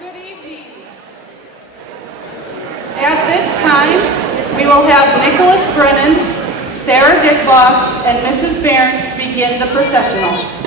Good evening. At this time, we will have Nicholas Brennan, Sarah Dickboss, and Mrs. Barron to begin the processional.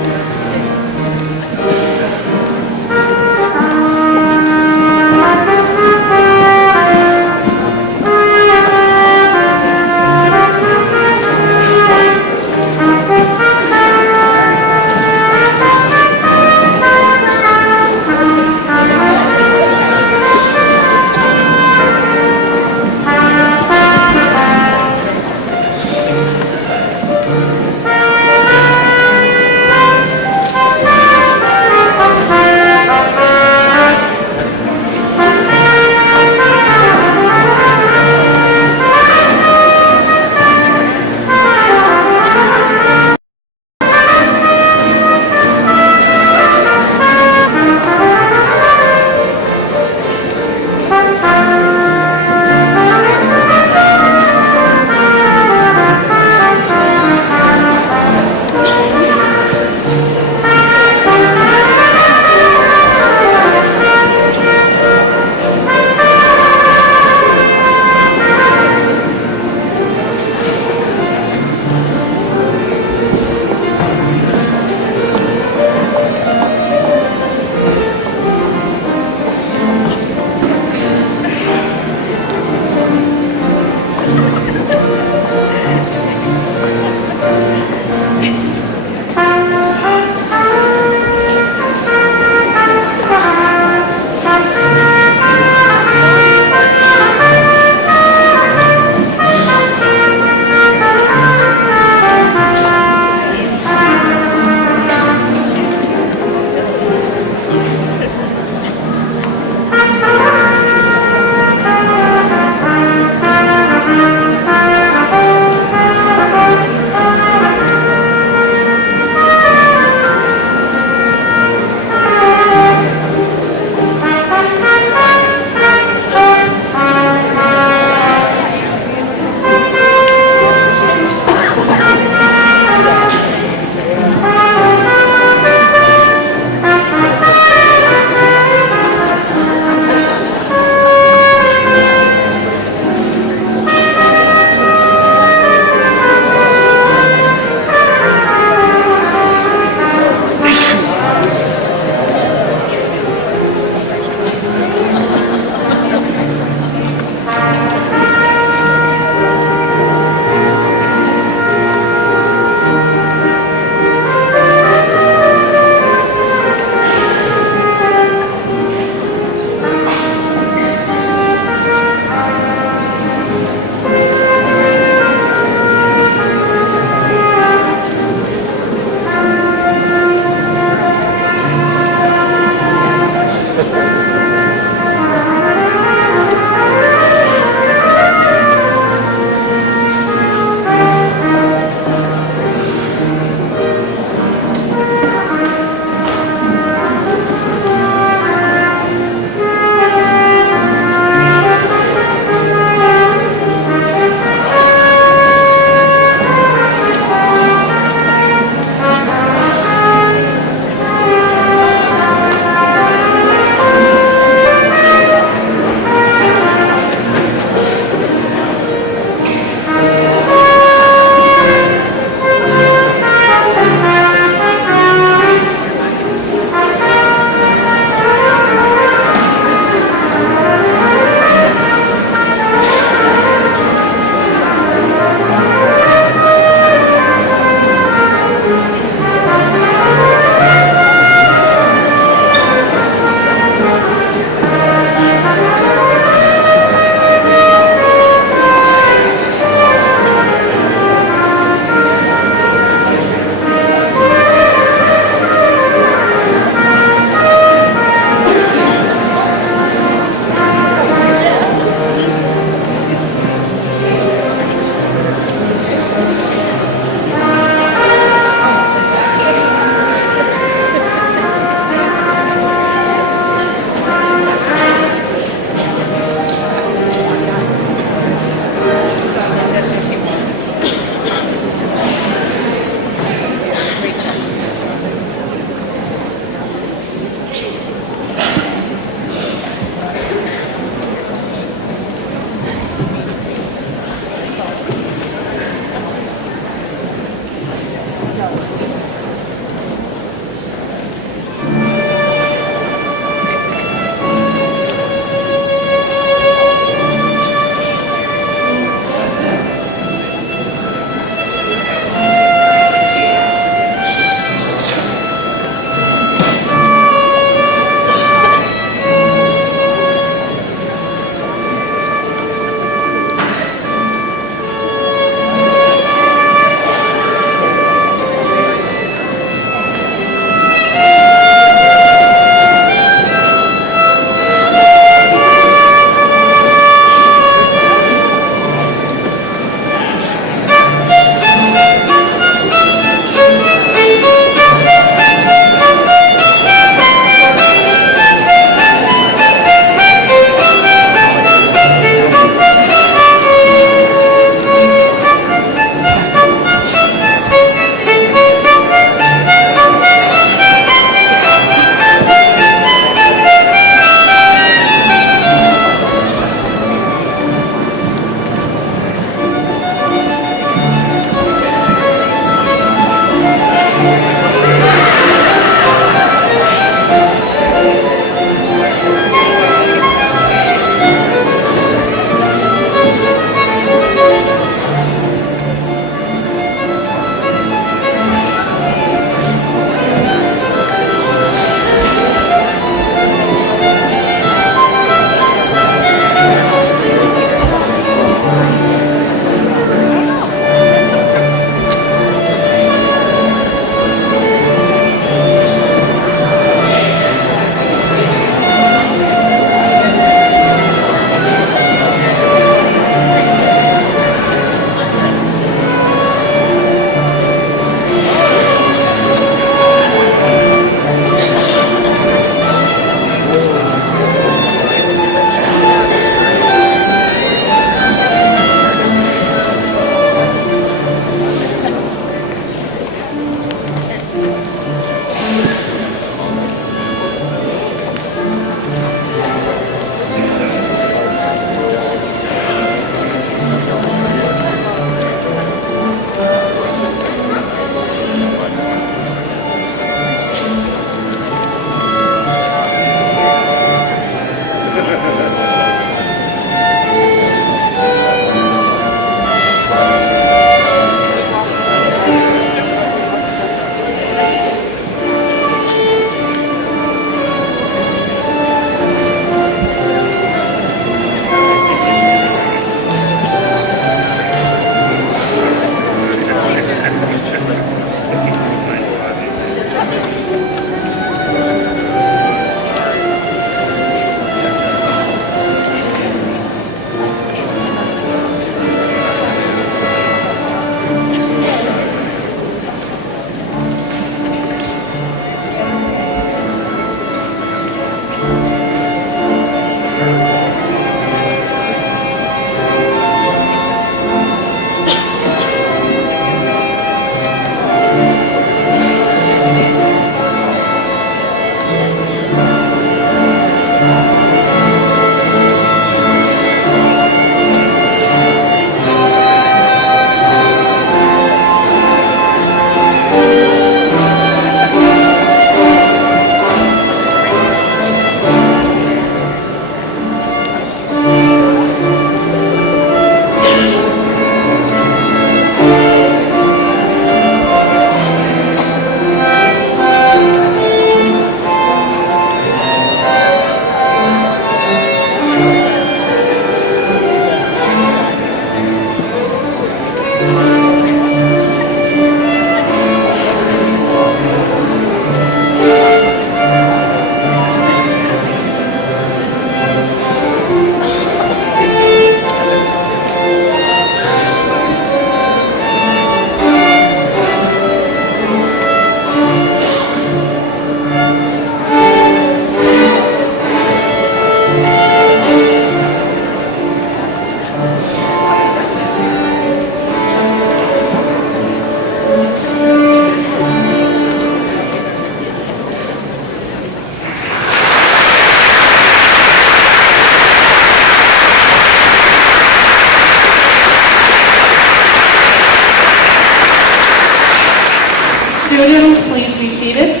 be seated.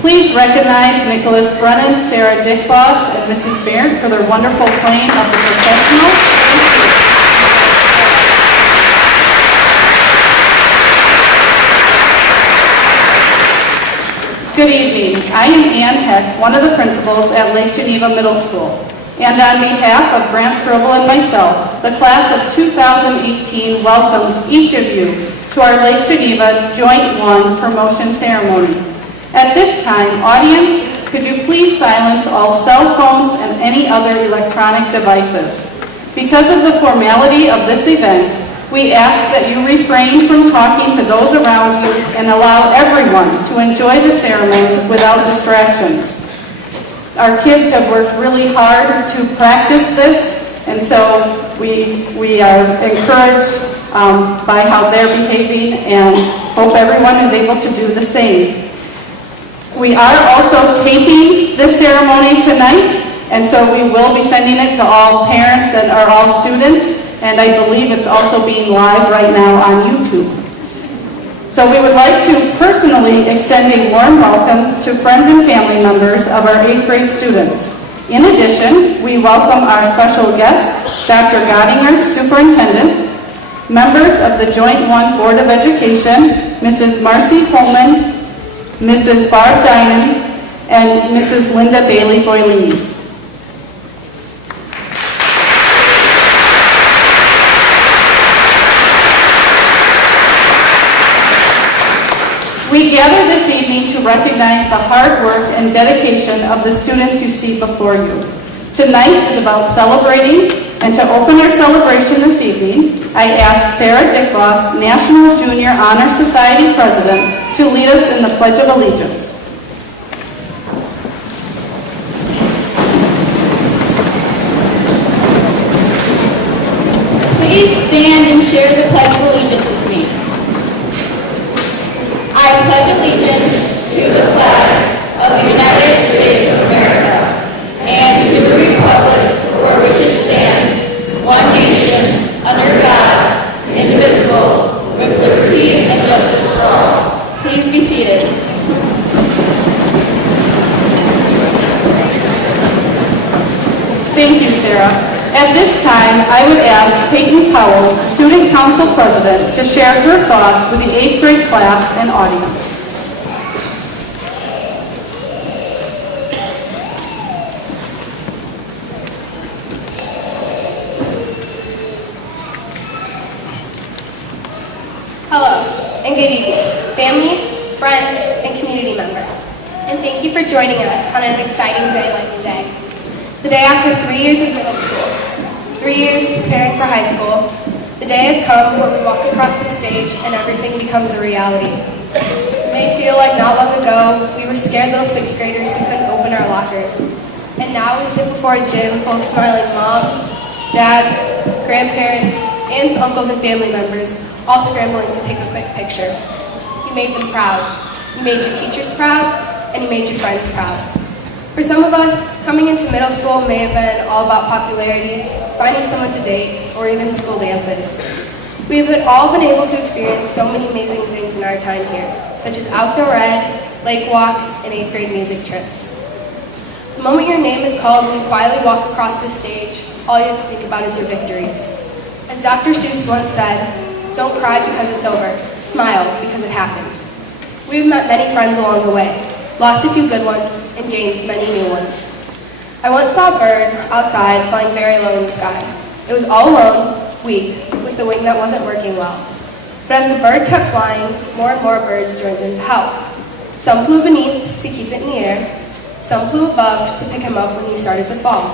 Please recognize Nicholas Brennan, Sarah Dickboss, and Mrs. Barrett for their wonderful playing of the professional. Good evening. I am Ann Heck, one of the principals at Lake Geneva Middle School. And on behalf of Grant Strobel and myself, the class of 2018 welcomes each of you to our Lake Geneva Joint 1 promotion ceremony. At this time, audience, could you please silence all cell phones and any other electronic devices? Because of the formality of this event, we ask that you refrain from talking to those around you and allow everyone to enjoy the ceremony without distractions. Our kids have worked really hard to practice this, and so we are encouraged by how they're behaving and hope everyone is able to do the same. We are also taping this ceremony tonight, and so we will be sending it to all parents and all students, and I believe it's also being live right now on YouTube. So we would like to personally extend a warm welcome to friends and family members of our 8th grade students. In addition, we welcome our special guest, Dr. Gottinger, Superintendent, members of the Joint 1 Board of Education, Mrs. Marcy Pullman, Mrs. Barb Dinan, and Mrs. Linda Bailey Boylini. We gather this evening to recognize the hard work and dedication of the students you see before you. Tonight is about celebrating, and to open our celebration this evening, I ask Sarah Dickboss, National Junior Honor Society President, to lead us in the Pledge of Allegiance. Please stand and share the Pledge of Allegiance with me. I pledge allegiance to the flag of the United States of America and to the republic for which it stands, one nation, under God, indivisible, with liberty and justice for all. Please be seated. Thank you, Sarah. At this time, I would ask Peyton Powell, Student Council President, to share her thoughts with the 8th grade class and audience. Hello, and good evening, family, friends, and community members. And thank you for joining us on an exciting day like today. The day after 3 years of middle school, 3 years preparing for high school, the day has come where we walk across the stage and everything becomes a reality. It may feel like not long ago, we were scared little 6th graders who couldn't open our lockers. And now we sit before a gym full of smiling moms, dads, grandparents, aunts, uncles, and family members, all scrambling to take a quick picture. You made them proud. You made your teachers proud, and you made your friends proud. For some of us, coming into middle school may have been all about popularity, finding someone to date, or even school dances. We have all been able to experience so many amazing things in our time here, such as outdoor ed, lake walks, and 8th grade music trips. The moment your name is called and you quietly walk across the stage, all you have to think about is your victories. As Dr. Seuss once said, "Don't cry because it's over, smile because it happened." We've met many friends along the way, lost a few good ones, and gained many new ones. I once saw a bird outside flying very low in the sky. It was all alone, weak, with the wing that wasn't working well. But as the bird kept flying, more and more birds joined in to help. Some flew beneath to keep it in the air, some flew above to pick him up when he started to fall,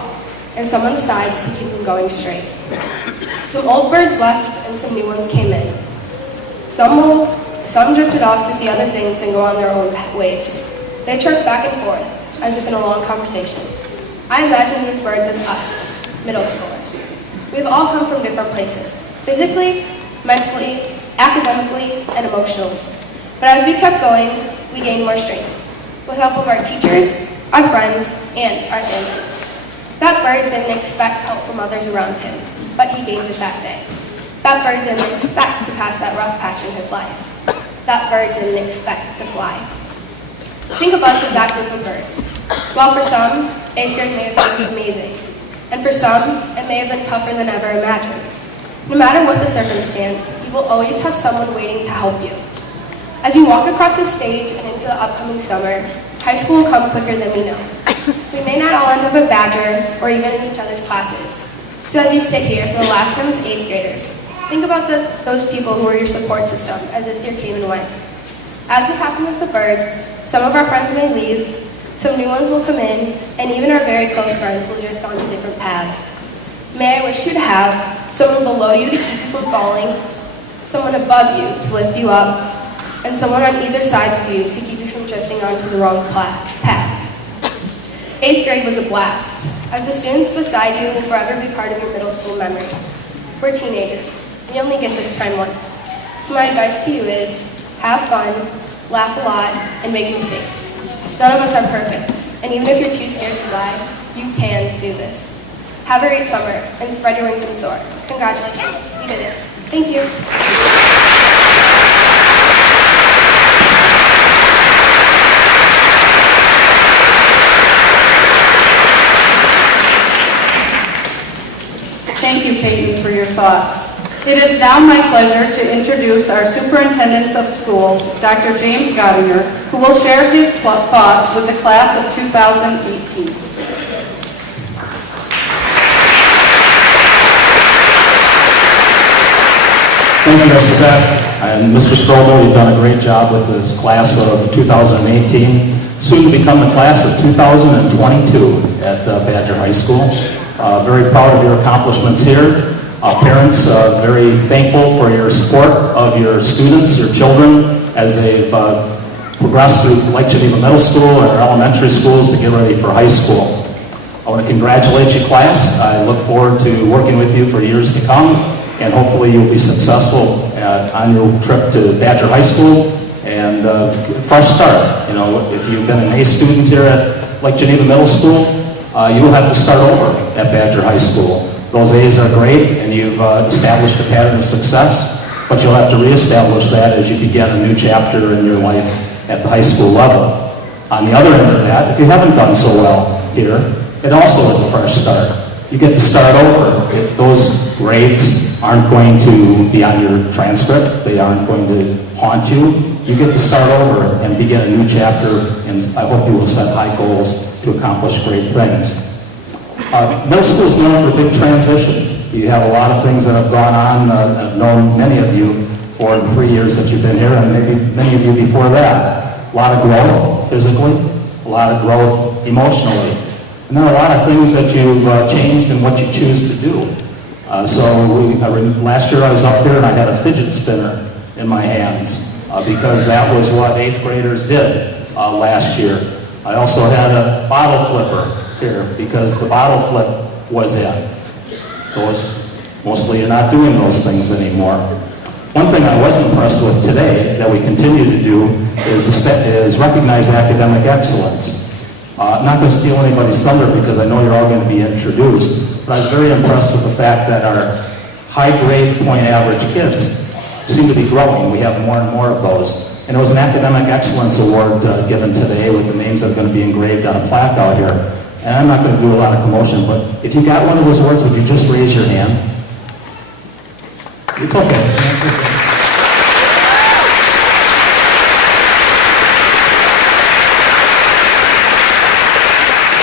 and some on the sides to keep him going straight. Some old birds left and some new ones came in. Some drifted off to see other things and go on their own ways. They chirped back and forth, as if in a long conversation. I imagine these birds as us, middle schoolers. We've all come from different places, physically, mentally, academically, and emotionally. But as we kept going, we gained more strength, with help of our teachers, our friends, and our families. That bird didn't expect help from others around him, but he gained it that day. That bird didn't expect to pass that rough patch in his life. That bird didn't expect to fly. Think of us as that group of birds. While for some, 8th grade may have been amazing, and for some, it may have been tougher than ever imagined. No matter what the circumstance, you will always have someone waiting to help you. As you walk across the stage and into the upcoming summer, high school will come quicker than we know. We may not all end up at Badger or even in each other's classes. So as you sit here for the last time as 8th graders, think about those people who were your support system as this year came and went. As would happen with the birds, some of our friends may leave, some new ones will come in, and even our very close friends will drift onto different paths. May I wish you to have someone below you to keep you from falling, someone above you to lift you up, and someone on either sides of you to keep you from drifting onto the wrong path. 8th grade was a blast, as the students beside you will forever be part of your middle school memories. We're teenagers. We only get this time once. So my advice to you is, have fun, laugh a lot, and make mistakes. None of us are perfect, and even if you're too scared to fly, you can do this. Have a great summer, and spread your wings and soar. Congratulations, you did it. Thank you. Thank you, Peyton, for your thoughts. It is now my pleasure to introduce our Superintendent of Schools, Dr. James Gottinger, who will share his thoughts with the class of 2018. Thank you, Mrs. Eck. And Mr. Strobel, you've done a great job with this class of 2018, soon to become the class of 2022 at Badger High School. Very proud of your accomplishments here. Parents, very thankful for your support of your students, your children, as they've progressed through Lake Geneva Middle School and our elementary schools to get ready for high school. I want to congratulate you, class. I look forward to working with you for years to come, and hopefully you'll be successful on your trip to Badger High School and fresh start. You know, if you've been an A student here at Lake Geneva Middle School, you will have to start over at Badger High School. Those A's are great, and you've established a pattern of success, but you'll have to reestablish that as you begin a new chapter in your life at the high school level. On the other end of that, if you haven't done so well here, it also is a fresh start. You get to start over. Those grades aren't going to be on your transcript. They aren't going to haunt you. You get to start over and begin a new chapter, and I hope you will set high goals to accomplish great things. Middle school is known for a big transition. You have a lot of things that have gone on. I've known many of you for the 3 years that you've been here, and maybe many of you before that. A lot of growth physically, a lot of growth emotionally, and then a lot of things that you've changed in what you choose to do. Last year I was up here and I had a fidget spinner in my hands because that was what 8th graders did last year. I also had a bottle flipper here because the bottle flip was in. Mostly you're not doing those things anymore. One thing I was impressed with today that we continue to do is recognize academic excellence. I'm not going to steal anybody's thunder because I know you're all going to be introduced, but I was very impressed with the fact that our high grade point average kids seem to be growing. We have more and more of those. And it was an academic excellence award given today with the names that are going to be engraved on a plaque out here. And I'm not going to do a lot of commotion, but if you got one of those awards, would you just raise your hand? It's okay.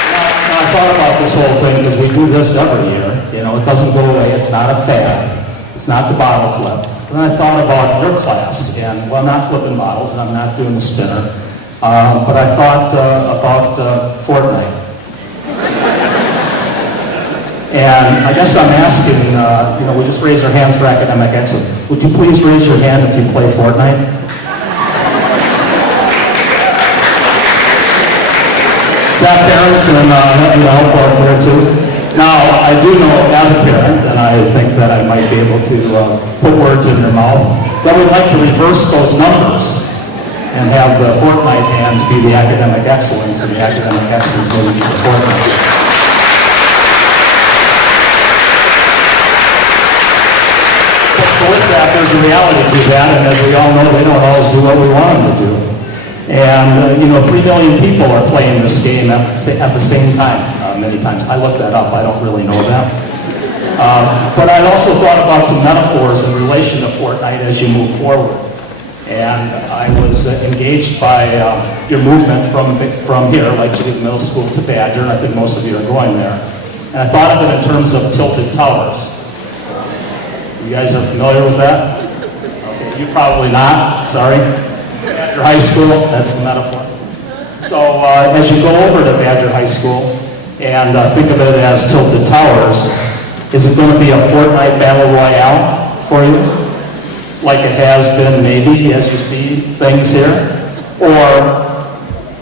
Now, I thought about this whole thing because we do this every year. You know, it doesn't go away. It's not a fad. It's not the bottle flip. And I thought about your class, and well, I'm not flipping bottles, and I'm not doing the spinner, but I thought about Fortnite. And I guess I'm asking, we just raise our hands for academic excellence. Would you please raise your hand if you play Fortnite? Is that parents and having to help out there too? Now, I do know as a parent, and I think that I might be able to put words in your mouth, that we'd like to reverse those numbers and have the Fortnite hands be the academic excellence and the academic excellence maybe be the Fortnite. with that, there's a reality to that, and as we all know, they don't always do what we want them to do. And, 3 million people are playing this game at the same time, many times. I looked that up, I don't really know that. But I also thought about some metaphors in relation to Fortnite as you move forward. And I was engaged by your movement from here, like you did middle school, to Badger, and I think most of you are going there. And I thought of it in terms of tilted towers. You guys are familiar with that? Okay, you probably not, sorry. Badger High School, that's the metaphor. So as you go over to Badger High School and think of it as tilted towers, is it going to be a Fortnite Battle Royale for you? Like it has been maybe as you see things here? Or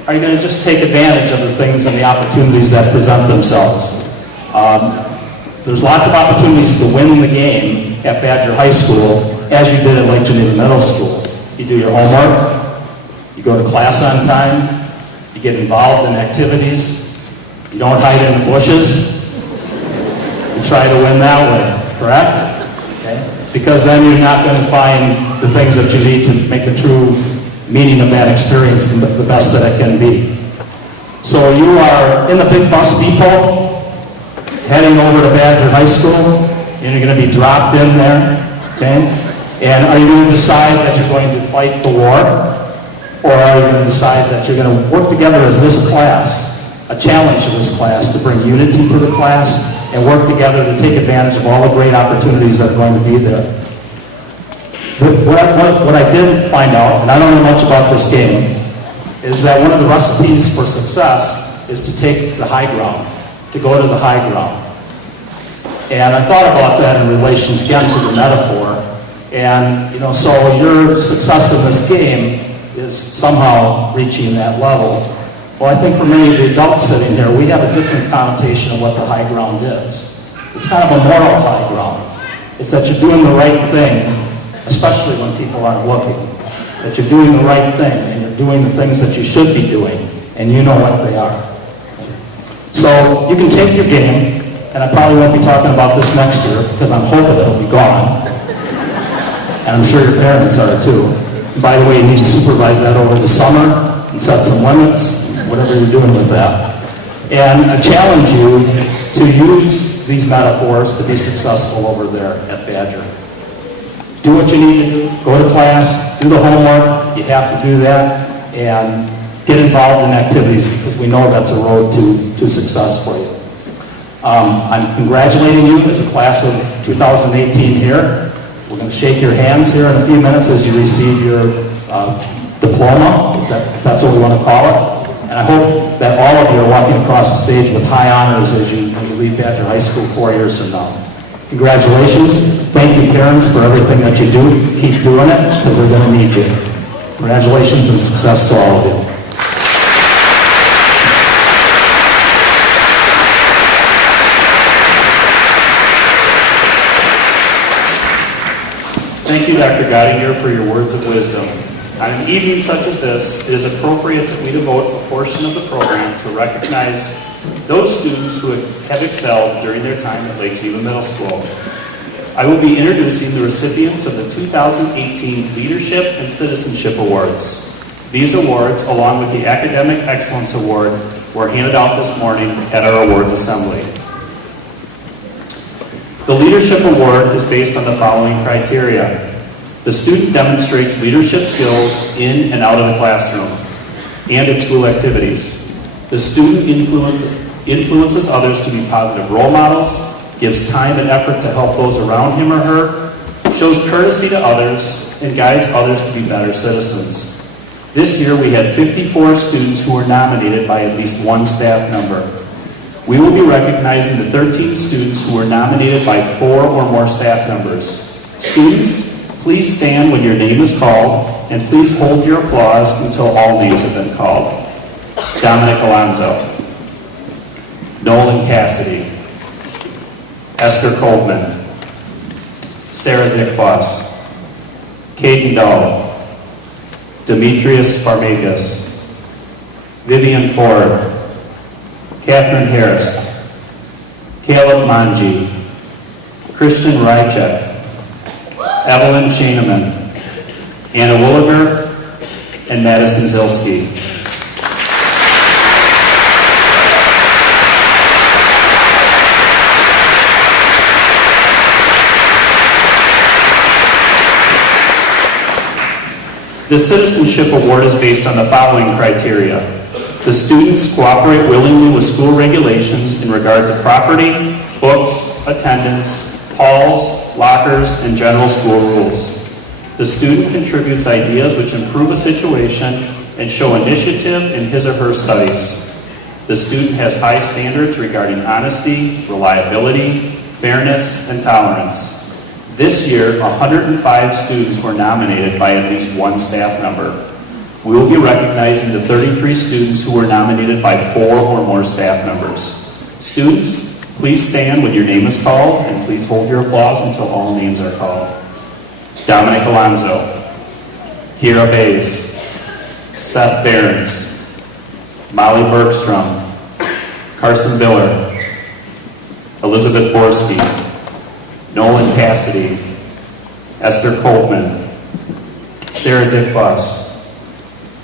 are you going to just take advantage of the things and the opportunities that present themselves? There's lots of opportunities to win the game at Badger High School as you did at Lake Geneva Middle School. You do your homework, you go to class on time, you get involved in activities, you don't hide in the bushes, you try to win that way, correct? Okay? Because then you're not going to find the things that you need to make the true meaning of that experience the best that it can be. So you are in the big bus depot, heading over to Badger High School, and you're going to be dropped in there, okay? And are you going to decide that you're going to fight the war? Or are you going to decide that you're going to work together as this class, a challenge to this class, to bring unity to the class, and work together to take advantage of all the great opportunities that are going to be there? What I did find out, and I don't know much about this game, is that one of the recipes for success is to take the high ground, to go to the high ground. And I thought about that in relation, again, to the metaphor. And, so your success in this game is somehow reaching that level. Well, I think for many of the adults sitting here, we have a different connotation of what the high ground is. It's kind of a moral high ground. It's that you're doing the right thing, especially when people aren't looking. That you're doing the right thing, and you're doing the things that you should be doing, and you know what they are. So you can take your game, and I probably won't be talking about this next year, because I'm hoping it'll be gone. And I'm sure your parents are too. And by the way, you need to supervise that over the summer, and set some limits, whatever you're doing with that. And I challenge you to use these metaphors to be successful over there at Badger. Do what you need to do, go to class, do the homework, you have to do that, and get involved in activities, because we know that's a road to success for you. I'm congratulating you as a class of 2018 here. We're going to shake your hands here in a few minutes as you receive your diploma, if that's what we want to call it. And I hope that all of you are walking across the stage with high honors as you leave Badger High School 4 years from now. Congratulations. Thank you, parents, for everything that you do. Keep doing it, because they're going to need you. Congratulations and success to all of you. Thank you, Dr. Gottinger, for your words of wisdom. On an evening such as this, it is appropriate that we devote a portion of the program to recognize those students who have excelled during their time at Lake Geneva Middle School. I will be introducing the recipients of the 2018 Leadership and Citizenship Awards. These awards, along with the Academic Excellence Award, were handed out this morning at our awards assembly. The Leadership Award is based on the following criteria. The student demonstrates leadership skills in and out of the classroom and at school activities. The student influences others to be positive role models, gives time and effort to help those around him or her, shows courtesy to others, and guides others to be better citizens. This year we had 54 students who were nominated by at least one staff member. We will be recognizing the 13 students who were nominated by 4 or more staff members. Students, please stand when your name is called, and please hold your applause until all names have been called. Dominic Alonzo, Nolan Cassidy, Esther Coleman, Sarah Dick Foss, Caden Dahl, Demetrius Farmakas, Vivian Ford, Catherine Harris, Caleb Manji, Christian Rychek, Evelyn Shaneman, Anna Williger, and Madison Zilski. The Citizenship Award is based on the following criteria. The students cooperate willingly with school regulations in regard to property, books, attendance, halls, lockers, and general school rules. The student contributes ideas which improve a situation and show initiative in his or her studies. The student has high standards regarding honesty, reliability, fairness, and tolerance. This year, 105 students were nominated by at least one staff member. We will be recognizing the 33 students who were nominated by 4 or more staff members. Students, please stand when your name is called, and please hold your applause until all names are called. Dominic Alonso, Kira Bays, Seth Behrens, Molly Bergstrom, Carson Biller, Elizabeth Borski, Nolan Cassidy, Esther Coltman, Sarah Dickfuss,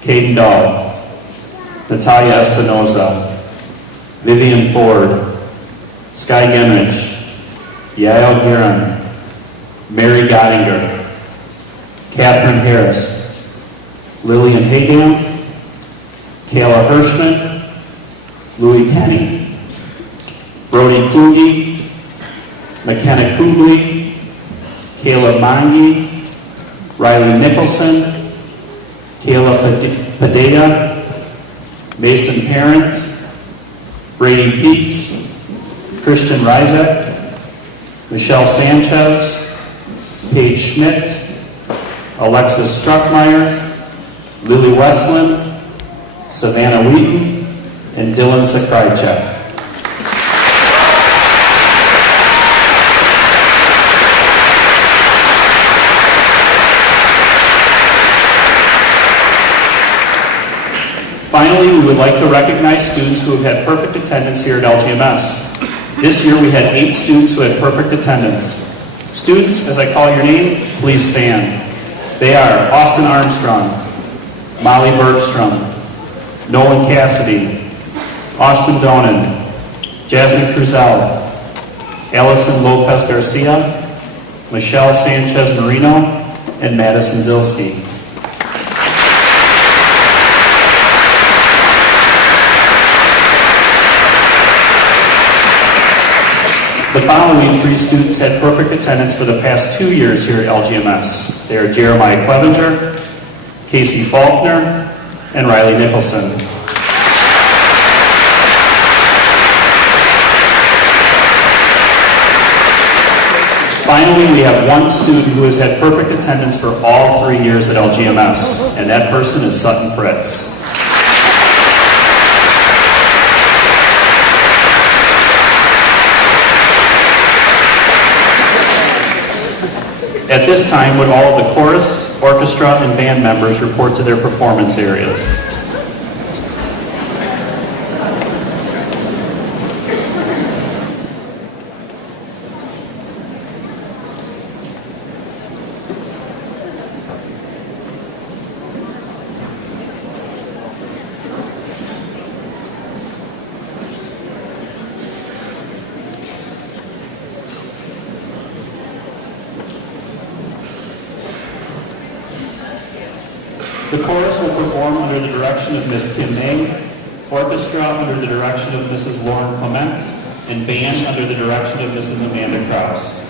Caden Dahl, Natalia Espinoza, Vivian Ford, Sky Gemich, Yael Guerin, Mary Gottinger, Catherine Harris, Lillian Hagam, Kayla Hirschman, Louis Kenny, Brody Kluge, McKenna Kubley, Caleb Mangi, Riley Nicholson, Kayla Padilla, Mason Parent, Brady Peets, Christian Rizek, Michelle Sanchez, Paige Schmidt, Alexis Struckmeyer, Lily Westland, Savannah Wheaton, and Dylan Sakrychek. Finally, we would like to recognize students who have had perfect attendance here at LGMS. This year we had 8 students who had perfect attendance. Students, as I call your name, please stand. They are Austin Armstrong, Molly Bergstrom, Nolan Cassidy, Austin Donan, Jasmine Cruzel, Allison Lopez Garcia, Michelle Sanchez Marino, and Madison Zilski. The following 3 students had perfect attendance for the past 2 years here at LGMS. They are Jeremiah Clevenger, Casey Faulkner, and Riley Nicholson. Finally, we have 1 student who has had perfect attendance for all 3 years at LGMS, and that person is Sutton Fritz. At this time, would all of the chorus, orchestra, and band members report to their performance areas? The chorus will perform under the direction of Ms. Kim May, orchestra under the direction of Mrs. Lauren Clement, and band under the direction of Mrs. Amanda Krause.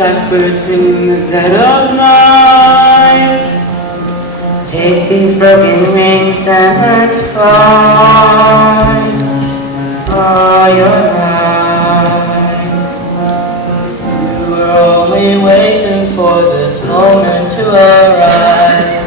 blackbirds sing in the dead of night. Take these broken wings and learn to fly all your life. You were only waiting for this moment to arrive.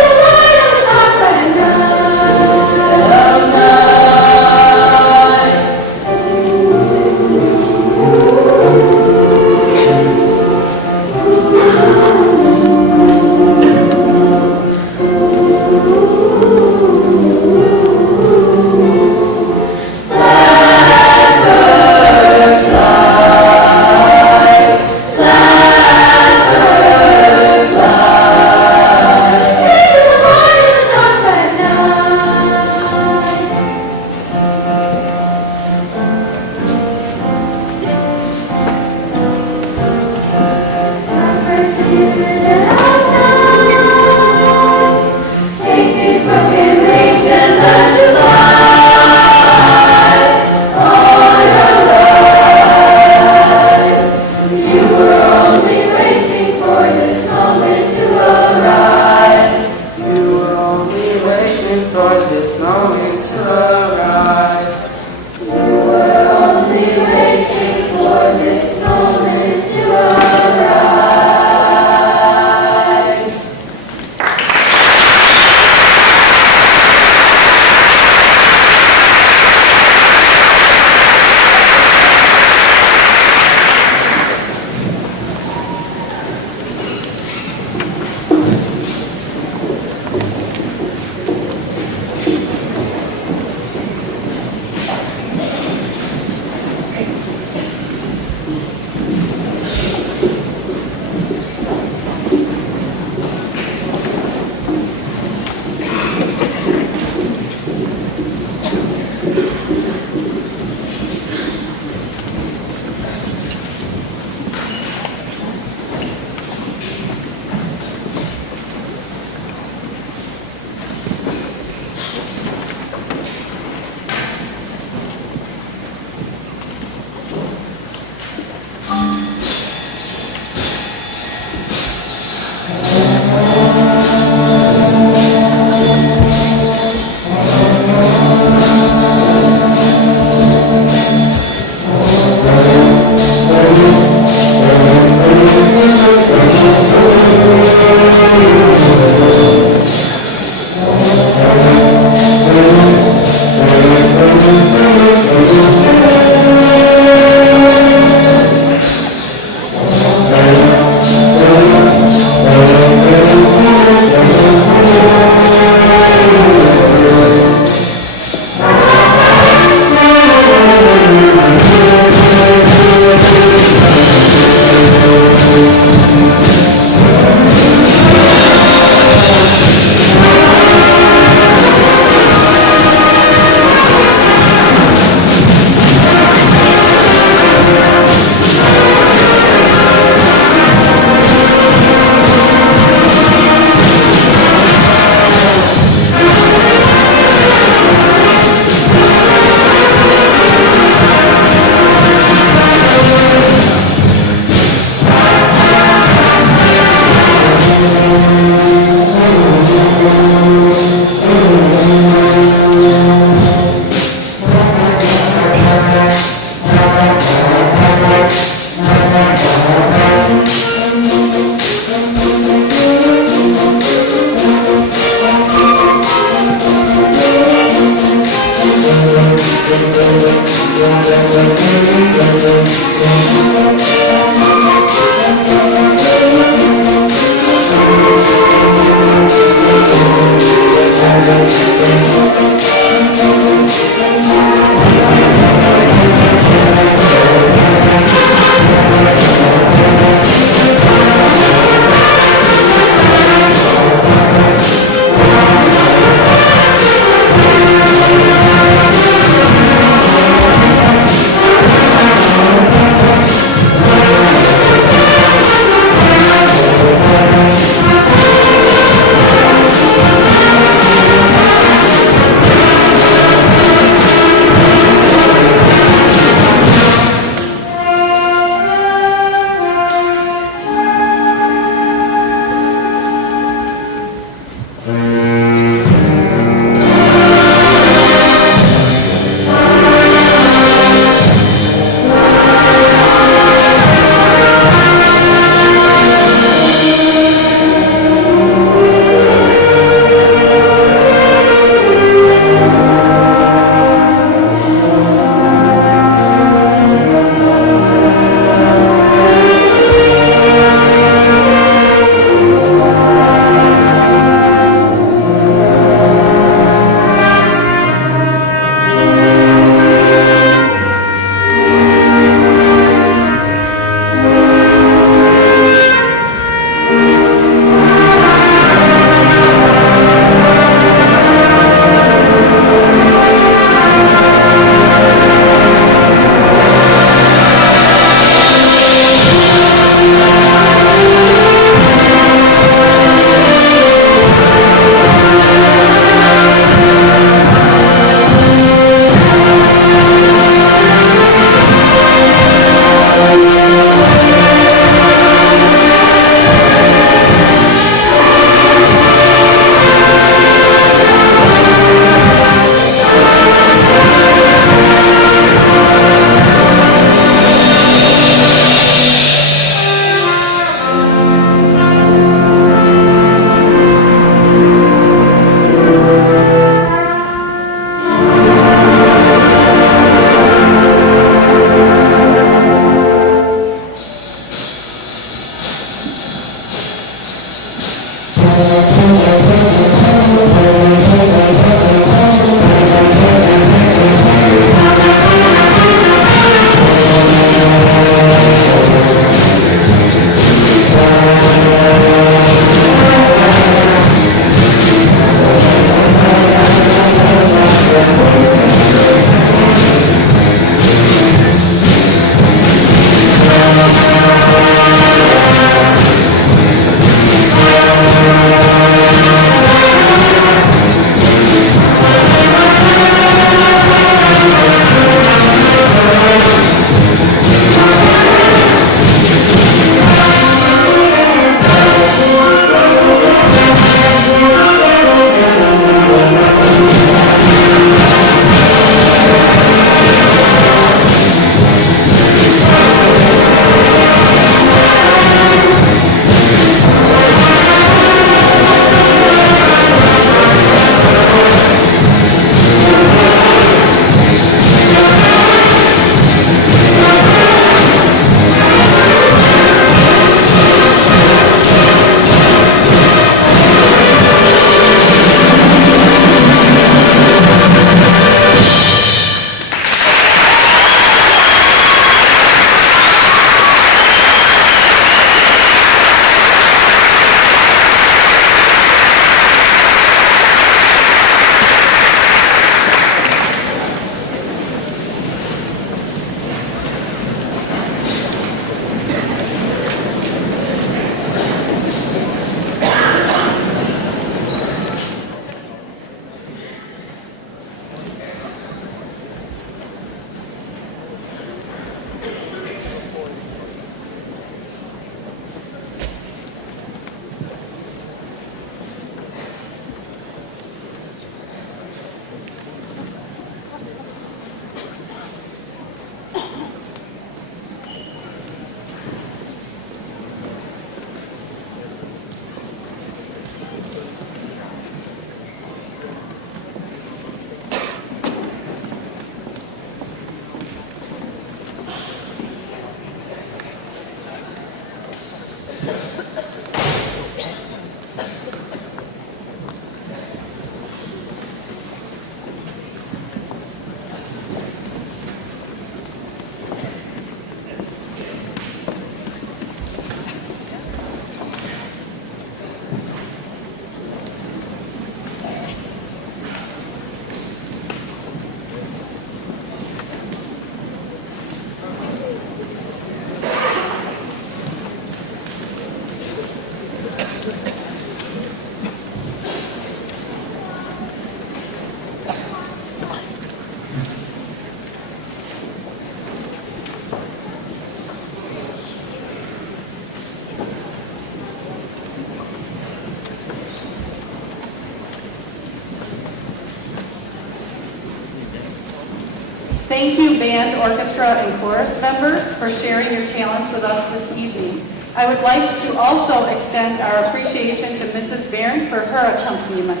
Thank you, band, orchestra, and chorus members, for sharing your talents with us this evening. I would like to also extend our appreciation to Mrs. Barron for her accompaniment.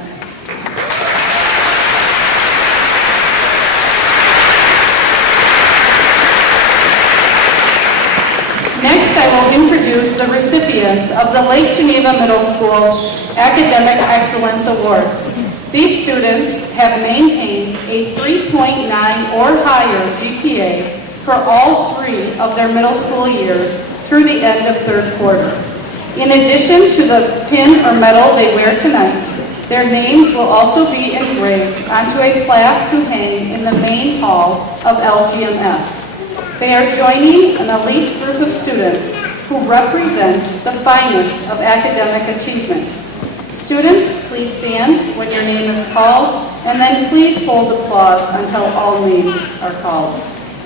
Next, I will introduce the recipients of the Lake Geneva Middle School Academic Excellence Awards. These students have maintained a 3.9 or higher GPA for all 3 of their middle school years through the end of 3rd quarter. In addition to the pin or medal they wear tonight, their names will also be engraved onto a plaque to hang in the main hall of LGMS. They are joining an elite group of students who represent the finest of academic achievement. Students, please stand when your name is called, and then please hold applause until all names are called.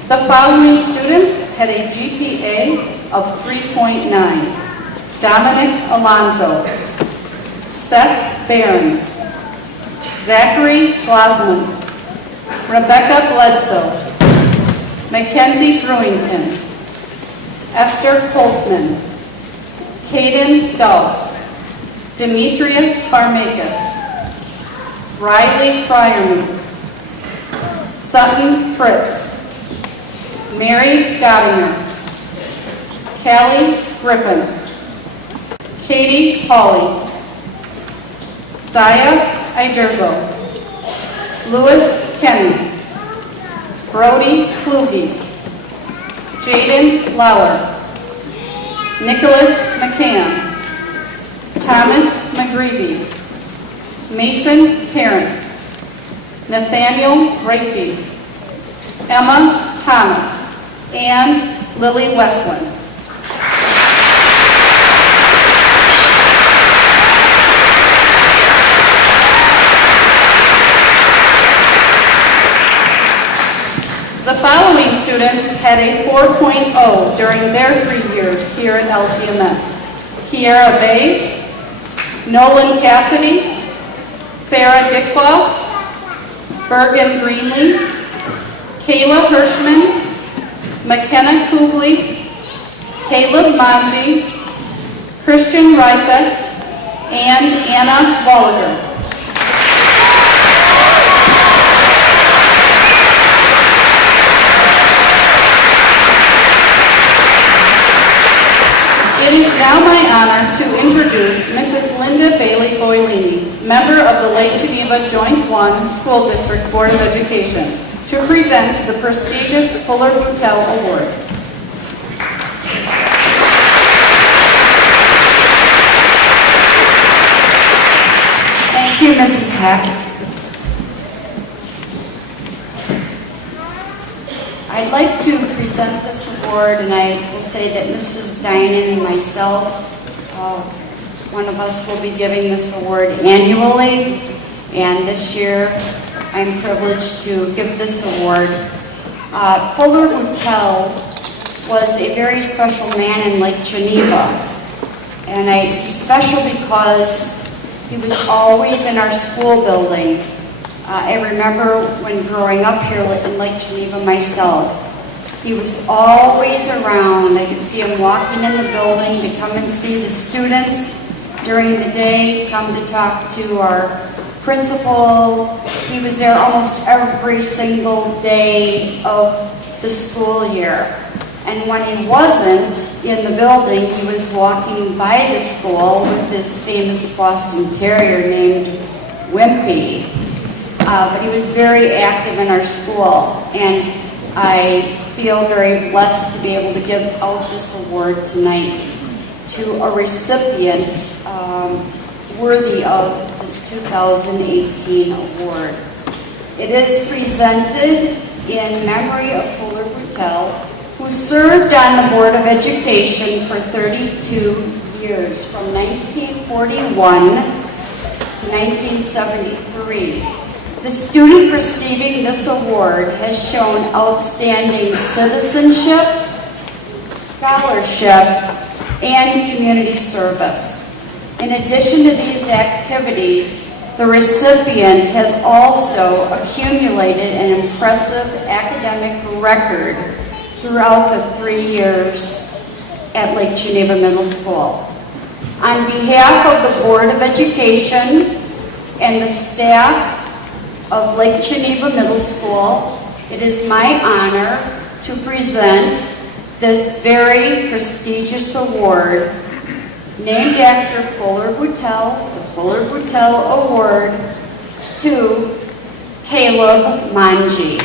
The following students had a GPA of 3.9. Dominic Alonzo, Seth Behrens, Zachary Glosman, Rebecca Bledsoe, Mackenzie Fruington, Esther Holtman, Caden Dull, Demetrius Barmakis, Riley Fryerman, Sutton Fritz, Mary Gottinger, Callie Griffin, Katie Hawley, Zaya Iderzo, Louis Kenny, Brody Kluge, Jaden Lauer, Nicholas McCann, Thomas McGreevy, Mason Parent, Nathaniel Rapey, Emma Thomas, and Lily Westland. The following students had a 4.0 during their 3 years here at LGMS. Kiara Bays, Nolan Cassidy, Sarah Dickboss, Bergen Greenlee, Kayla Hirschman, McKenna Kubley, Caleb Manji, Christian Rysek, and Anna Bolliger. It is now my honor to introduce Mrs. Linda Bailey Boylini, member of the Lake Geneva Joint 1 School District Board of Education, to present the prestigious Fuller Boutel Award. Thank you, Mrs. Heck. I'd like to present this award, and I will say that Mrs. Dinan and myself, one of us will be giving this award annually, and this year I'm privileged to give this award. Fuller Boutel was a very special man in Lake Geneva, and he's special because he was always in our school building. I remember when growing up here in Lake Geneva myself, he was always around. I could see him walking in the building to come and see the students during the day, come to talk to our principal. He was there almost every single day of the school year. And when he wasn't in the building, he was walking by the school with this famous Boston Terrier named Wimpy. But he was very active in our school, and I feel very blessed to be able to give out this award tonight to a recipient worthy of this 2018 award. It is presented in memory of Fuller Boutel, who served on the Board of Education for 32 years, from 1941 to 1973. The student receiving this award has shown outstanding citizenship, scholarship, and community service. In addition to these activities, the recipient has also accumulated an impressive academic record throughout the 3 years at Lake Geneva Middle School. On behalf of the Board of Education and the staff of Lake Geneva Middle School, it is my honor to present this very prestigious award named after Fuller Boutel, the Fuller Boutel Award, to Caleb Manji.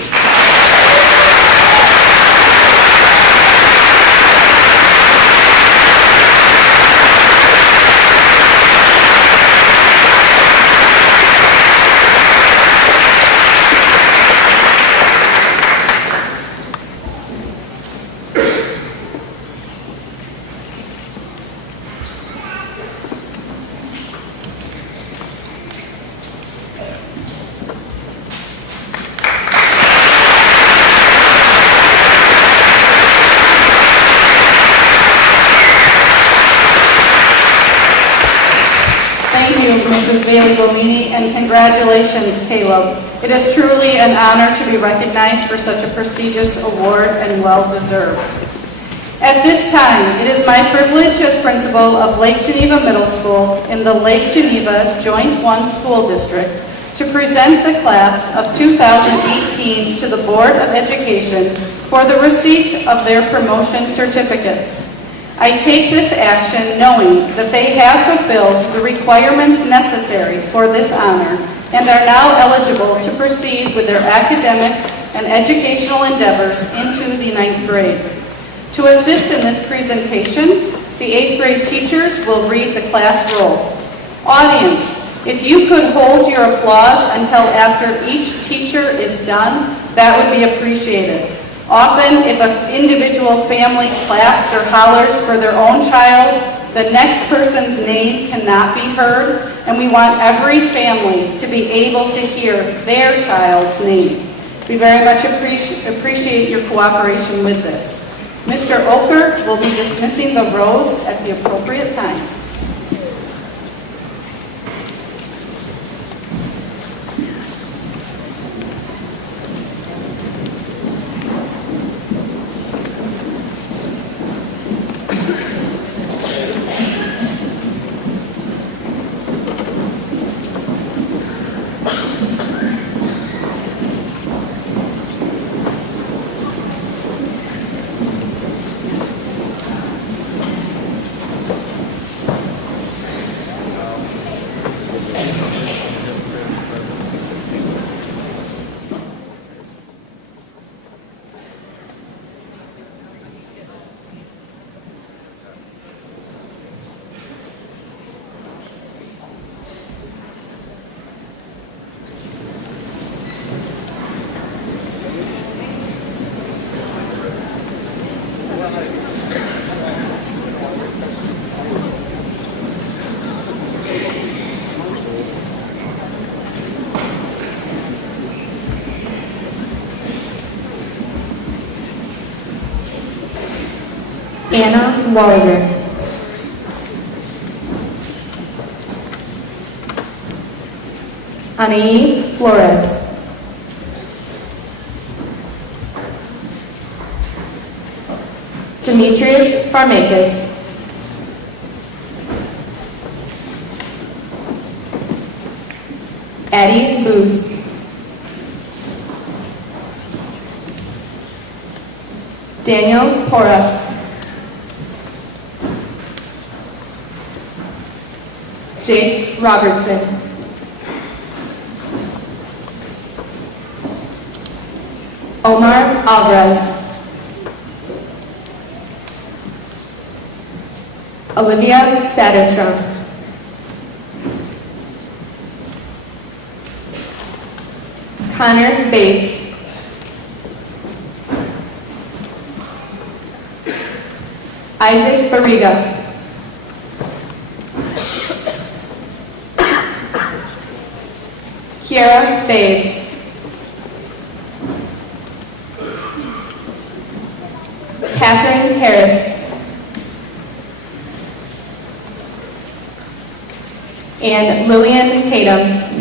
Mrs. Bailey Boylini, and congratulations, Caleb. It is truly an honor to be recognized for such a prestigious award and well-deserved. At this time, it is my privilege as principal of Lake Geneva Middle School in the Lake Geneva Joint 1 School District to present the class of 2018 to the Board of Education for the receipt of their promotion certificates. I take this action knowing that they have fulfilled the requirements necessary for this honor and are now eligible to proceed with their academic and educational endeavors into the 9th grade. To assist in this presentation, the 8th grade teachers will read the class roll. Audience, if you could hold your applause until after each teacher is done, that would be appreciated. Often, if an individual family claps or hollers for their own child, the next person's name cannot be heard, and we want every family to be able to hear their child's name. We very much appreciate your cooperation with this. Mr. Oker will be dismissing the rows at the appropriate times. Anna Walliger. Anaí Flores. Demetrius Farmakis. Addie Boos. Daniel Porras. Jake Robertson. Omar Alvarez. Olivia Satterstrom. Connor Bates. Isaac Barriga. Kiara Bays. Catherine Harris. And Lillian Hayden.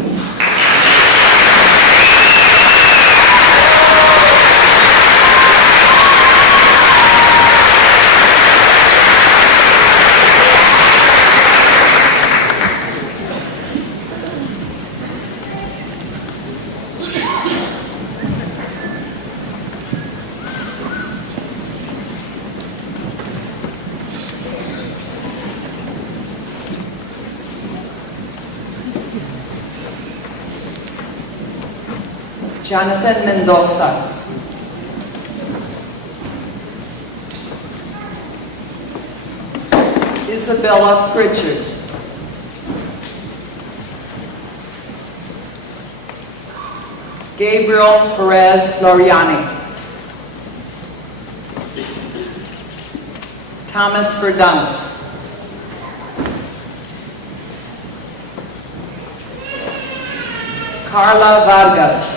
Jonathan Mendoza. Isabella Pritchard. Gabriel Perez Loriani. Thomas Verdun. Carla Vargas.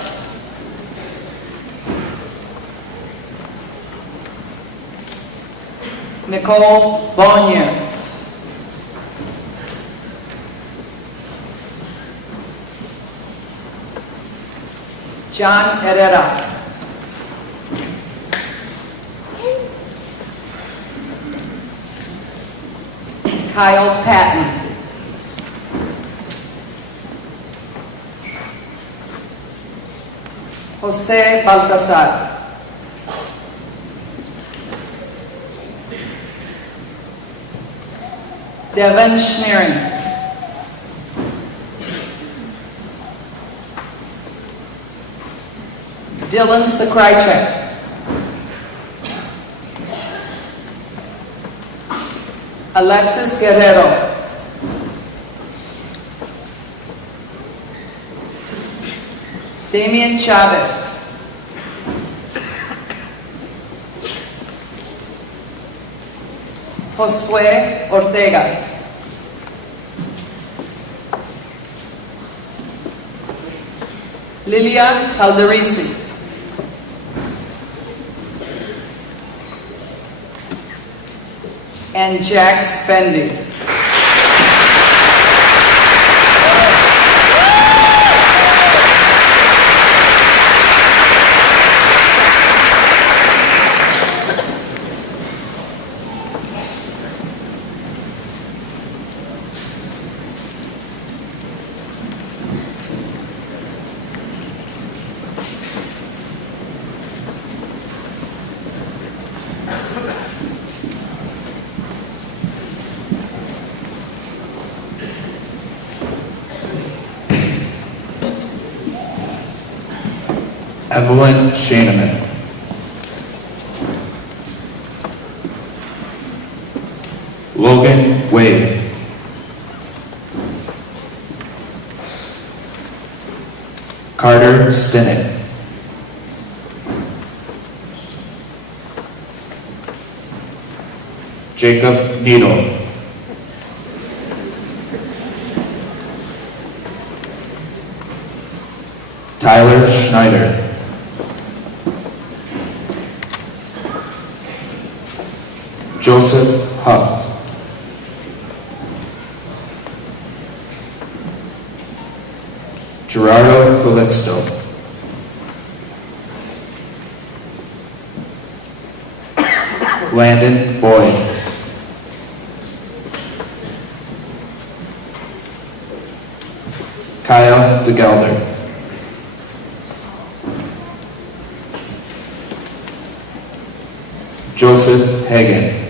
Nicole Bonnier. John Herrera. Kyle Patton. Jose Baltasar. Devin Schneering. Dylan Sakrychek. Alexis Guerrero. Damian Chavez. Josué Ortega. Lilia Calderisi. And Jack Spendy. Evelyn Shaneman. Logan Wade. Carter Stinnett. Jacob Needle. Tyler Schneider. Joseph Huft. Gerardo Calixto. Landon Boyd. Kyle DeGelder. Joseph Hagan.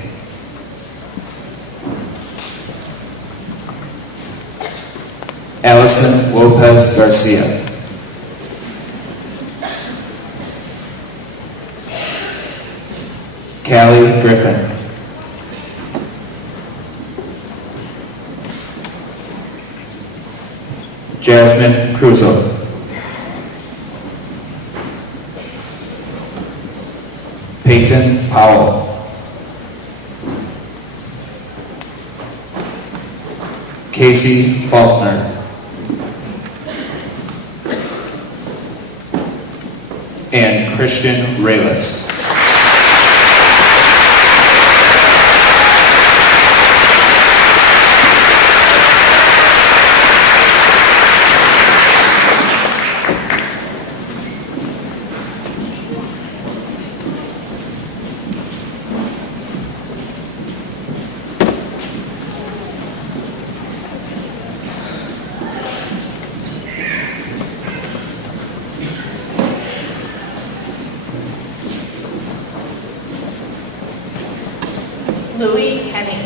Allison Lopez Garcia. Callie Griffin. Jasmine Crusoe. Peyton Powell. Casey Faulkner. And Christian Reyes. Louis Kenny.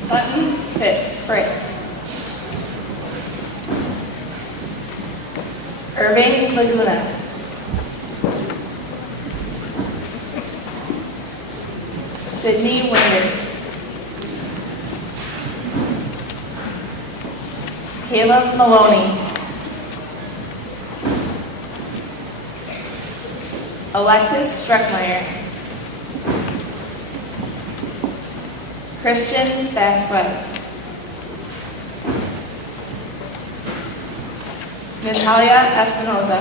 Sutton Fritz. Irving Lagunas. Sydney Winters. Caleb Maloney. Alexis Streckmeyer. Christian Vasquez. Natalia Espinoza.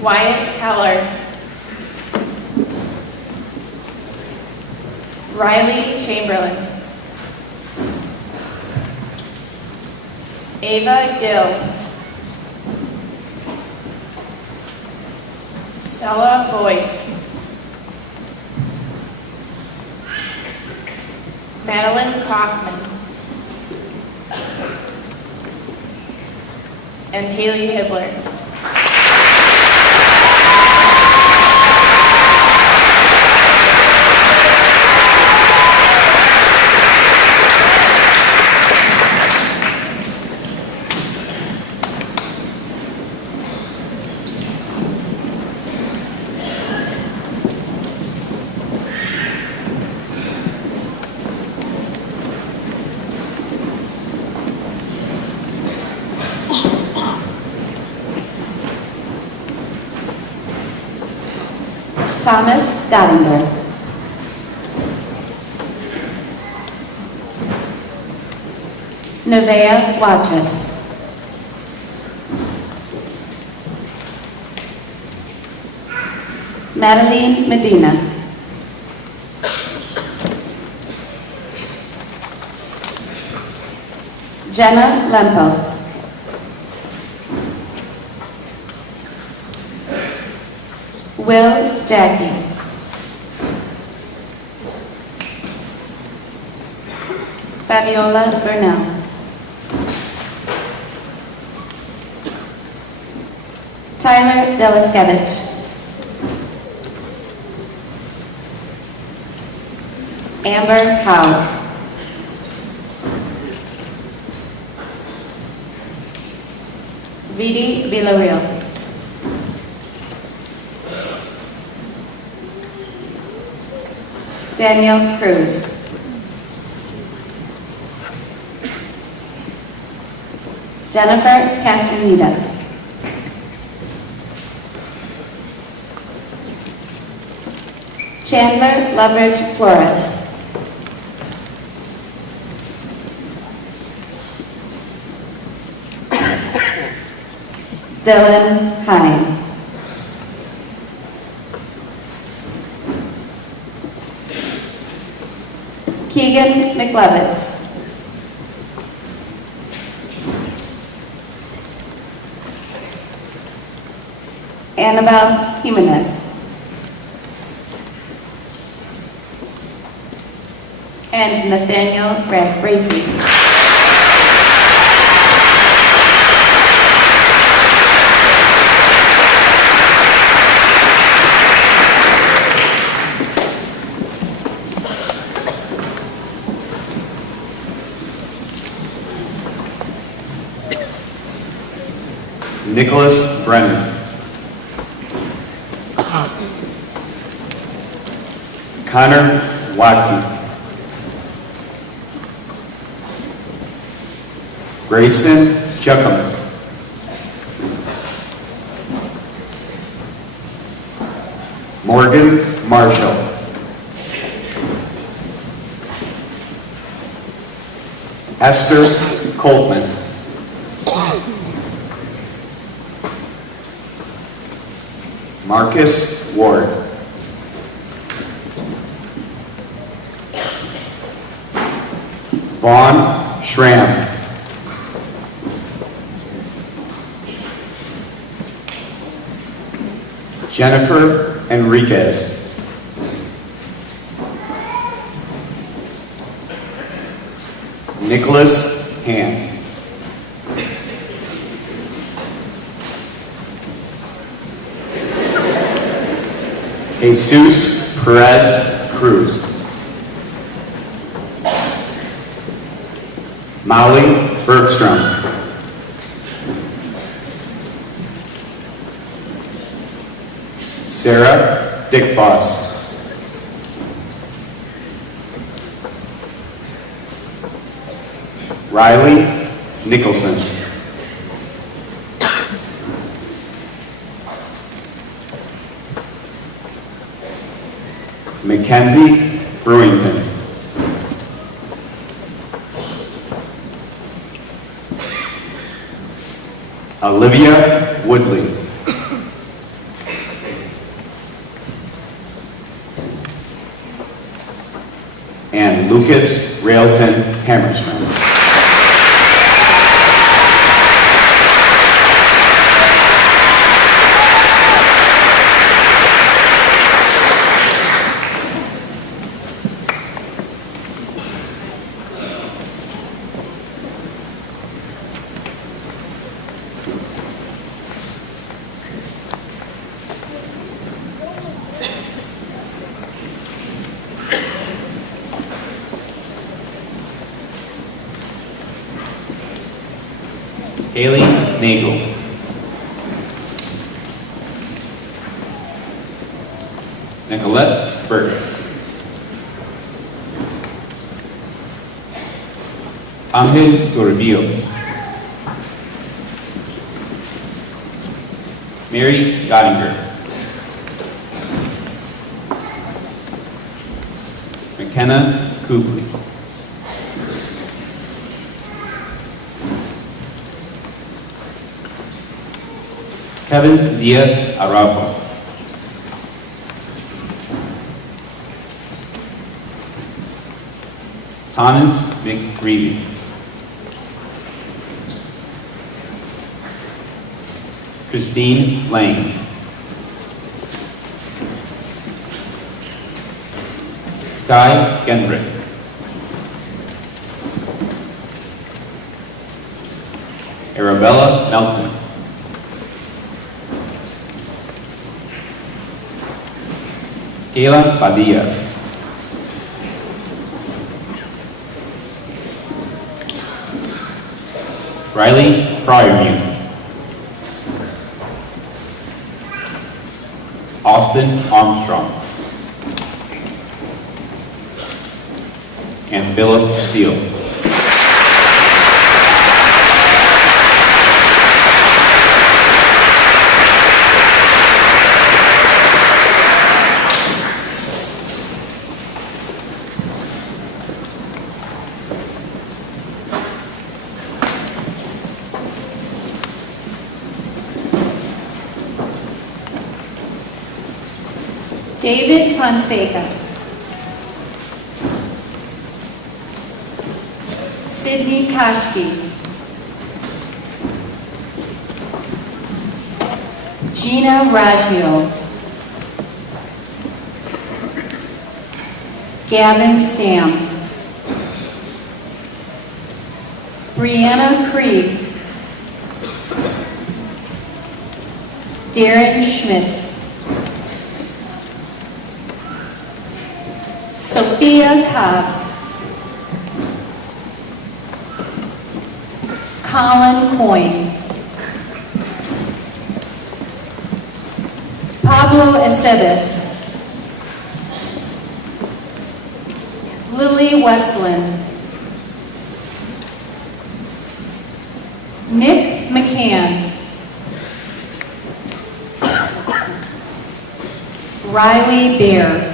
Wyatt Keller. Riley Chamberlain. Ava Gill. Stella Boyd. Madeline Kaufman. And Haley Hibbler. Thomas Gottinger. Nevaeh Watches. Madeline Medina. Jenna Lempo. Will Jackie. Fabiola Burnell. Tyler Delaskevich. Amber Howes. Vidi Villarreal. Daniel Cruz. Jennifer Castaneda. Chandler Loveridge Flores. Dylan Hine. Keegan McLevitz. Annabelle Jimenez. And Nathaniel Rafferty. Nicholas Brennan. Connor Watke. Grayson Chuckums. Morgan Marshall. Esther Coltman. Marcus Ward. Vaughn Schramm. Jennifer Enriquez. Nicholas Hand. Jesus Perez Cruz. Molly Bergstrom. Sarah Dickfoss. Riley Nicholson. Mackenzie Brewington. Olivia Woodley. And Lucas Railton Hammerstrom. Haley Nagel. Nicolette Burke. Angel Toribio. Mary Gottinger. McKenna Kubley. Kevin Diaz Araujo. Thomas McGreevy. Christine Lang. Sky Gendrick. Arabella Melton. Kayla Padilla. Riley Fryermuth. Austin Armstrong. And Philip Steele. David Fonseca. Sydney Kashki. Gina Raggio. Gavin Stam. Brianna Krieg. Darren Schmitz. Sophia Cobbs. Colin Coyne. Pablo Aceves. Lily Westland. Nick McCann. Riley Bear.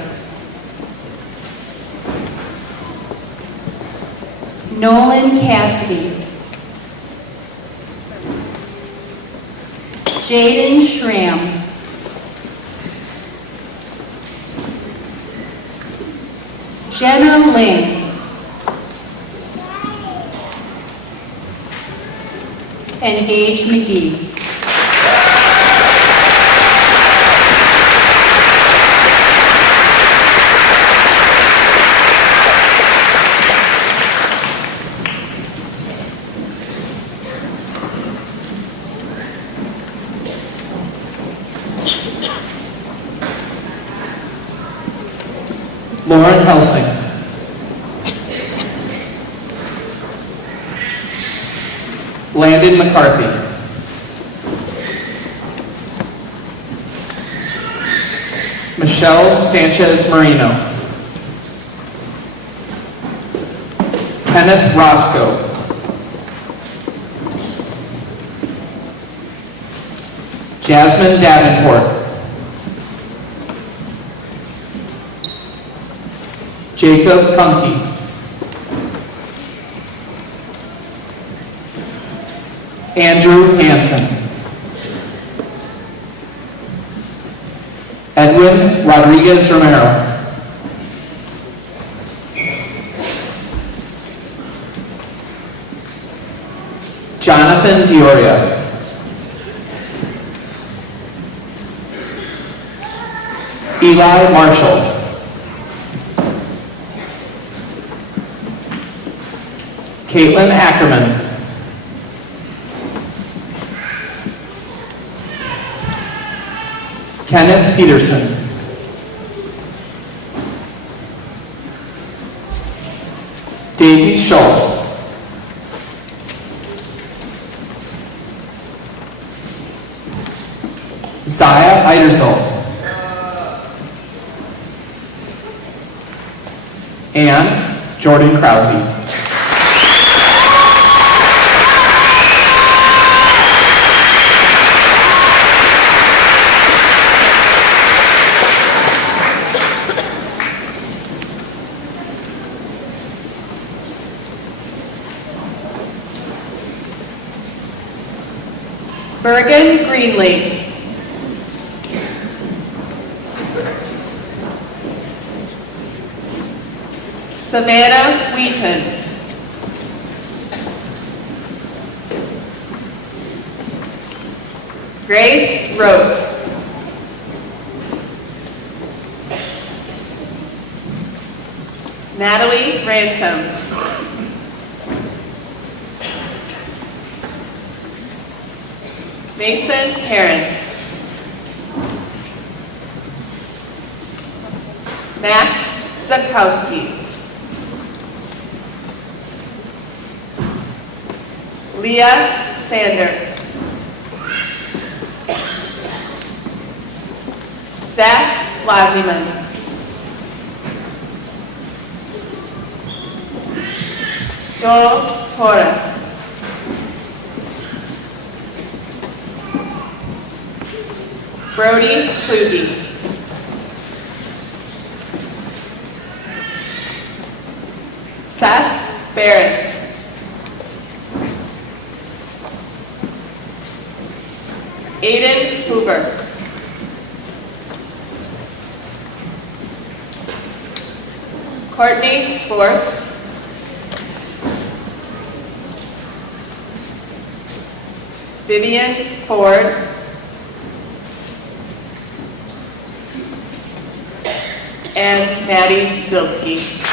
Nolan Cassidy. Jaden Schramm. Jenna Ling. And Gage McGee. Lauren Helsing. Landon McCarthy. Michelle Sanchez Marino. Kenneth Roscoe. Jasmine Davenport. Jacob Kunke. Andrew Hansen. Edwin Rodriguez Romero. Jonathan Dioria. Eli Marshall. Caitlin Ackerman. Kenneth Peterson. David Schultz. Zaya Eidersel. And Jordan Krause. Bergen Greenlee. Savannah Wheaton. Grace Rote. Natalie Ransom. Mason Parent. Max Zakowski. Leah Sanders. Zach Laziman. Joel Torres. Brody Kluge. Seth Barrett. Aiden Hoover. Courtney Forst. Vivian Ford. And Maddie Zilski.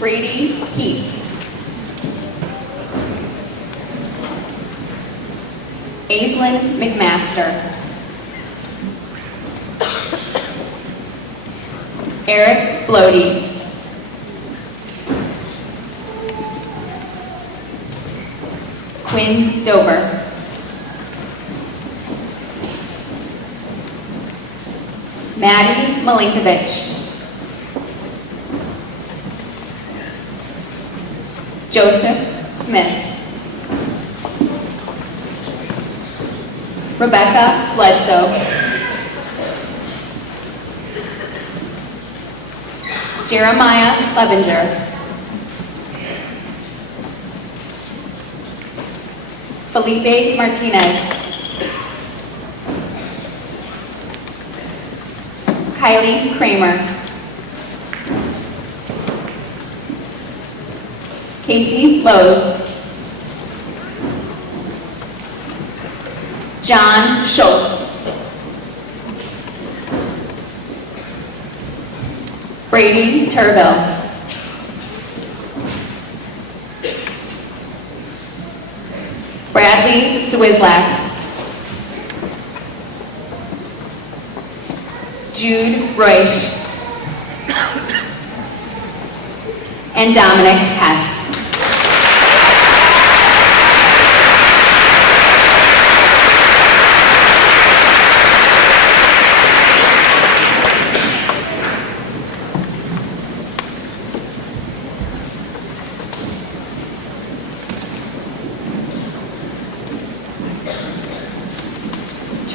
Brady Keats. Aislinn McMaster. Eric Blody. Quinn Dover. Maddie Malinkovich. Joseph Smith. Rebecca Bledsoe. Jeremiah Levenger. Felipe Martinez. Kylie Kramer. Casey Lowe's. John Schultz. Brady Turville. Bradley Zwizlak. Jude Royce. And Dominic Hess.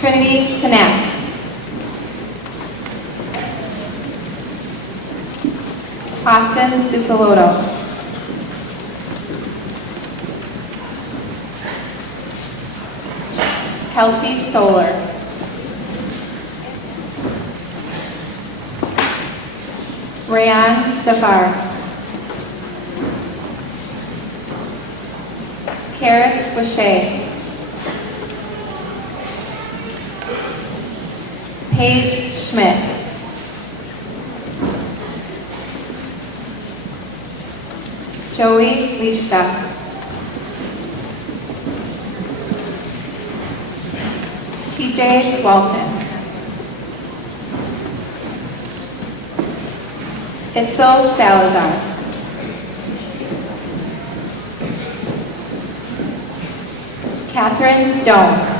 Trinity Knapp. Austin Zucoloto. Kelsey Stoller. Rayan Zafar. Karis Boucher. Paige Schmidt. Joey Lichta. TJ Walton. Itzel Salazar. Catherine Dome.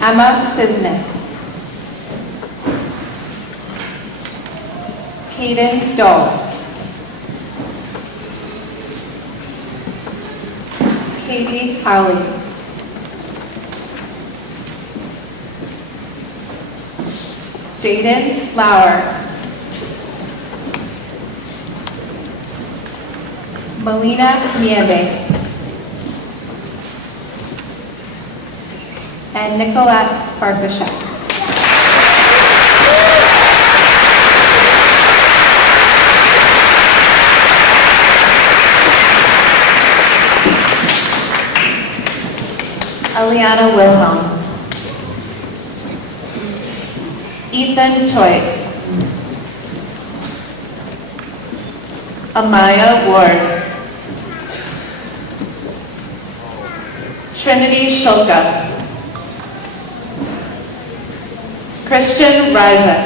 Emma Sisnick. Kaden Doe. Katie Howley. Jaden Lauer. Melina Nieves. And Nicolette Farfashek. Eliana Wilhelm. Ethan Toy. Amaya Ward. Trinity Shulka. Christian Riza.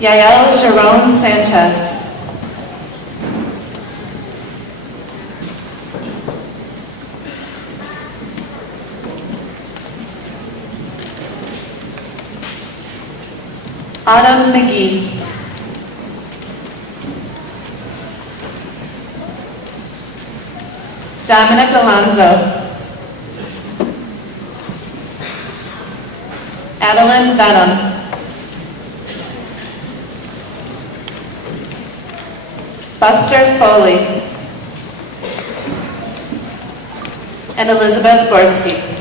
Yael Jerome Sanchez. Autumn McGee. Dominic Alonso. Adeline Benham. Buster Foley. And Elizabeth Gorski.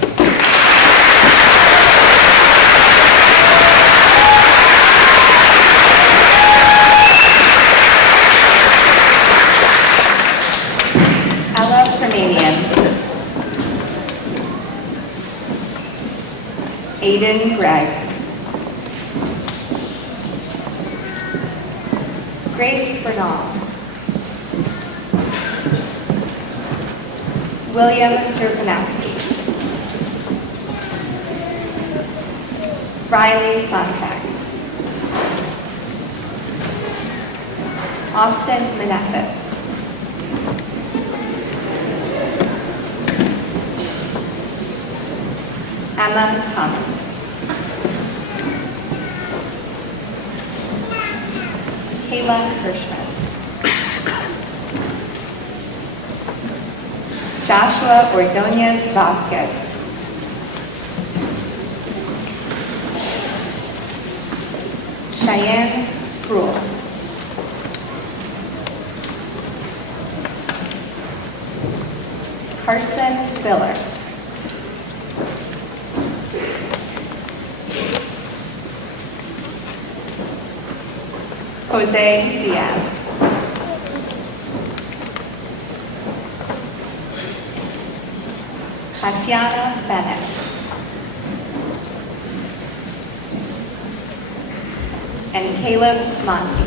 Aiden Gregg. Grace Bernal. William Jerzanowski. Riley Sonntag. Austin Meneses. Emma Thomas. Kayla Hirschman. Joshua Ordonez Vasquez. Cheyenne Spruill. Carson Biller. Jose Diaz. Tatiana Bennett. And Caleb Monty.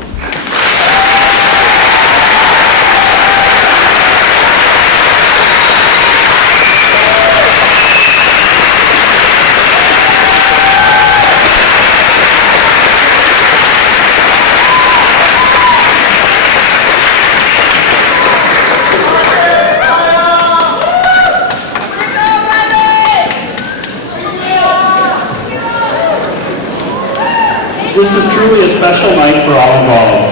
This is truly a special night for all involved.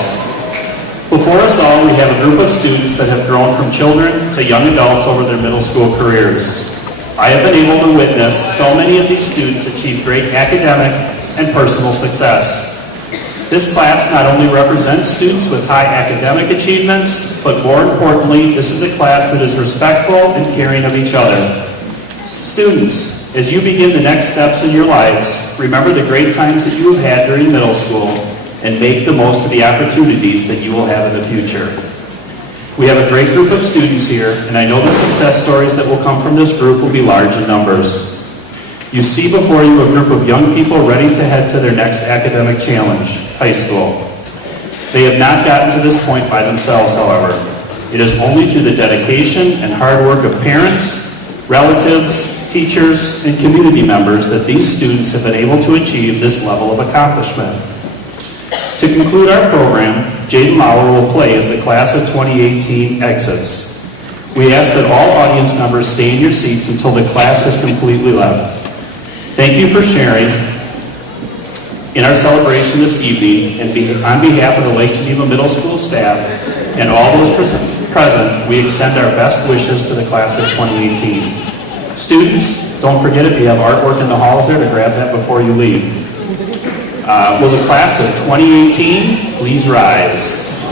Before us all, we have a group of students that have grown from children to young adults over their middle school careers. I have been able to witness so many of these students achieve great academic and personal success. This class not only represents students with high academic achievements, but more importantly, this is a class that is respectful and caring of each other. Students, as you begin the next steps in your lives, remember the great times that you have had during middle school and make the most of the opportunities that you will have in the future. We have a great group of students here, and I know the success stories that will come from this group will be large in numbers. You see before you a group of young people ready to head to their next academic challenge, high school. They have not gotten to this point by themselves, however. It is only through the dedication and hard work of parents, relatives, teachers, and community members that these students have been able to achieve this level of accomplishment. To conclude our program, Jaden Lauer will play as the class of 2018 exits. We ask that all audience members stay in your seats until the class has completely left. Thank you for sharing in our celebration this evening, and on behalf of the Lake Geneva Middle School staff and all those present, we extend our best wishes to the class of 2018. Students, don't forget if you have artwork in the halls there to grab that before you leave. Will the class of 2018 please rise?